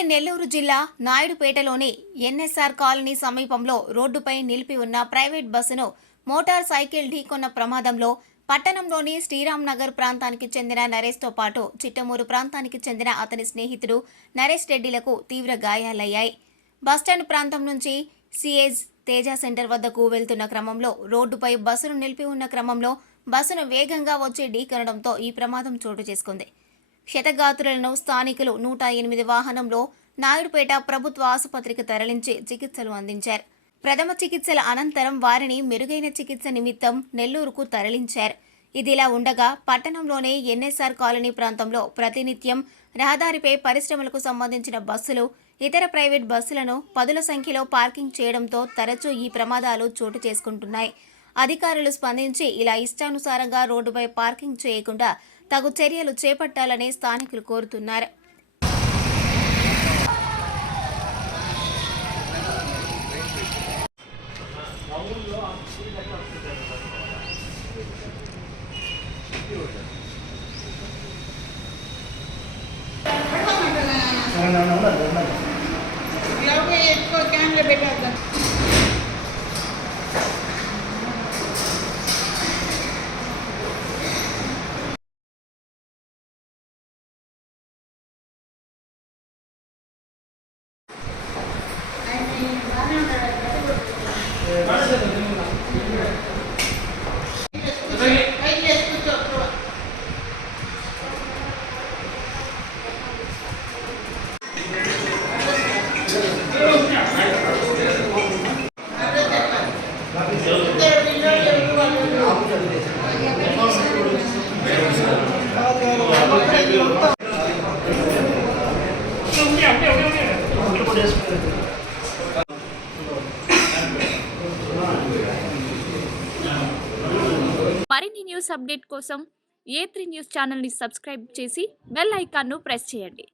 ఉమ్మడి నెల్లూరు జిల్లా నాయుడుపేటలోని NSR colony సమీపంలో రోడ్డుపై నిలిపి ఉన్న ప్రైవేట్ బస్సును మోటార్ సైకిల్ ఢీకొన్న ప్రమాదంలో పట్టణంలోని శ్రీరామ్ నగర్ ప్రాంతానికి చెందిన నరేష్తో పాటు చిట్టమూరు ప్రాంతానికి చెందిన అతని స్నేహితుడు నరేష్ రెడ్డిలకు తీవ్ర గాయాలయ్యాయి. బస్టాండ్ ప్రాంతం నుంచి సిఎస్ తేజ సెంటర్ వద్దకు వెళ్తున్న క్రమంలో రోడ్డుపై బస్సును నిలిపి ఉన్న క్రమంలో బస్సును వేగంగా వచ్చి ఢీకొనడంతో ఈ ప్రమాదం చోటు చేసుకుంది. క్షతగాత్రులను స్థానికులు 108 వాహనంలో నాయుడుపేట ప్రభుత్వ ఆసుపత్రికి తరలించి చికిత్సలు అందించారు. ప్రథమ చికిత్సల అనంతరం వారిని మెరుగైన చికిత్స నిమిత్తం నెల్లూరుకు తరలించారు. ఇదిలా ఉండగా పట్టణంలోని ఎన్ఎస్ఆర్ కాలనీ ప్రాంతంలో ప్రతినిత్యం రహదారిపై పరిశ్రమలకు సంబంధించిన బస్సులు, ఇతర ప్రైవేట్ బస్సులను పదుల సంఖ్యలో పార్కింగ్ చేయడంతో తరచూ ఈ ప్రమాదాలు చోటు చేసుకుంటున్నాయి. అధికారులు స్పందించి ఇలా ఇష్టానుసారంగా రోడ్డుపై పార్కింగ్ చేయకుండా తగు చర్యలు చేపట్టాలని స్థానికులు కోరుతున్నారు. మరిన్ని న్యూస్ అప్డేట్ కోసం A3 న్యూస్ ఛానల్ని సబ్స్క్రైబ్ చేసి బెల్ ఐకాన్ను ప్రెస్ చేయండి.